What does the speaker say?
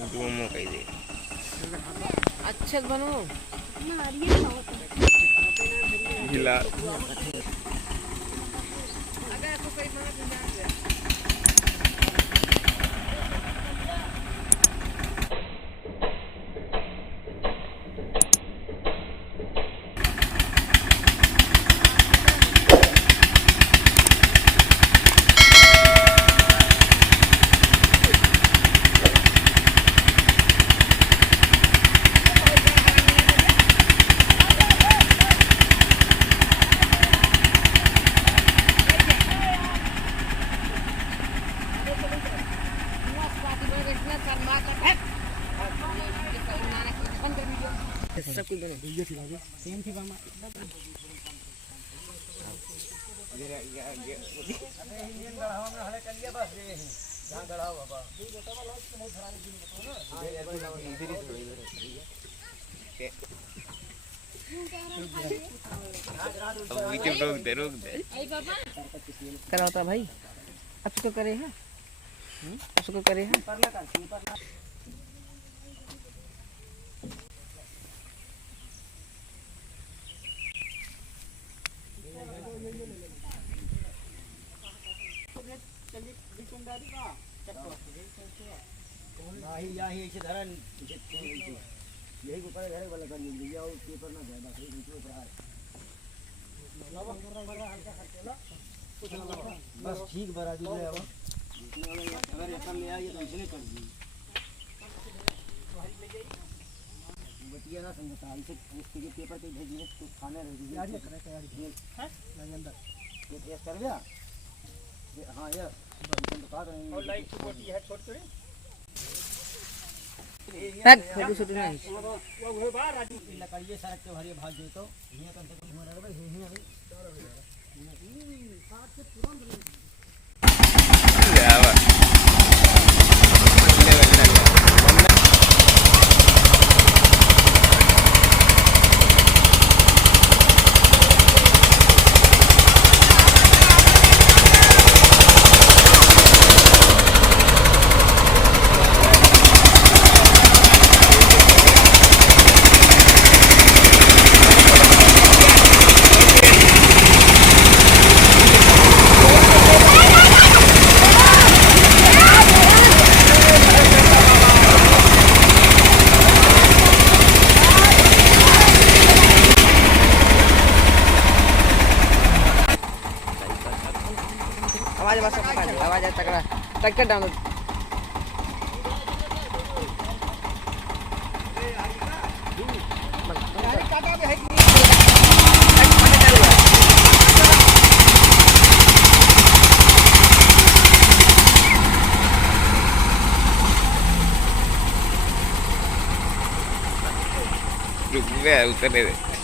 डोमो कही दे अच्छा बनो हिला सब कुछ बने ये थी बाबू सेम थी बाबा ये इंडियन गढ़ावा में हले कलिया बस रे जहां गढ़ावा बाबा दो गोटा वाला तो बहुत खराब चीज बताओ ना इधर ही थोड़ी इधर रोक दे कराता भाई अब तो करे हैं उसको करे हैं परला कर परला नहीं यही ऐसे धरन यही ऊपर घर वाला कर लिया और पेपर ना ज्यादा फिर नीचे ऊपर आ बस ठीक बरा दी है अब अगर ऐसा ले आइए तो इसने कर दी बतिया ना समझता इसे उसके जो पेपर पे भेजिए तो खाने रह गई तैयारी करे तैयारी है नहीं अंदर ये टेस्ट कर लिया हां ये और लाइट की बोटी है छोड़ छोड़ तक फोटो शूट नहीं वो बाहर राजू लगाइए सड़क के भरिए भाग दे तो यहां कम से कम घूम रहा है यहीं अभी साथ से तुरंत आवाज बस आवाज है तगड़ा टक्कर डाउनलोड रुक गया उतरने दे